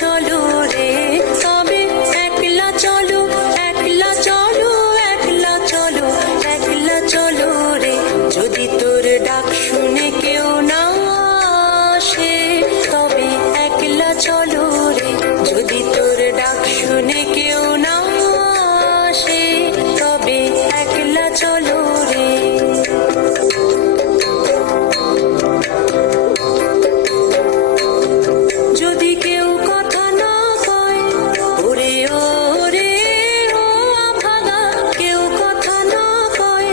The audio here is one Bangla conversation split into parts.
চলো রে, তবে একলা চলো, একলা চলো, একলা চলো, একলা চলো রে। যদি তোর ডাক শুনে কেউ না আসে, তবে একলা চলো রে। যদি তোর ডাক শুনে কেউ না আসে, তবে একলা চলো রে। যদি কেউ কথা না কয়, ওরে ওরে ও আভাগা, কেউ কথা না কয়,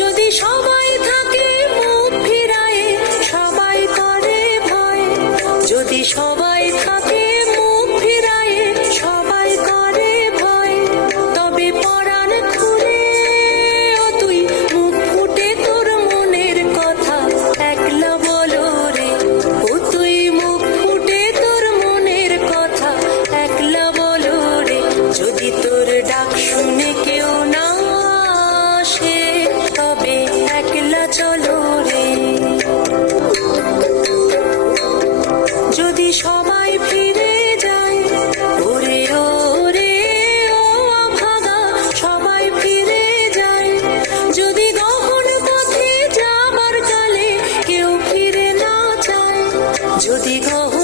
যদি সবাই থাকে মুখ ফিরায়ে, সবাই করে ভয়। যদি সবাই থাকে মুখ ফিরায়ে, সবাই করে ভয়, তবে পরাণ খুলে ও তুই মুখ ফুটে তোর মনের কথা একলা বলো রে। ও তুই মুখ ফুটে তোর মনের কথা একলা বলো রে। যদি তোর ডাক শুনে কেউ না আসে, তবে একলা চলো রে। যদি সবাই ফিরে যায়, ওরে ওরে ও আভাগা, সবাই ফিরে যায়। যদি গহন পথে যাবার কালে কেউ ফিরে না চায়, যদি গহন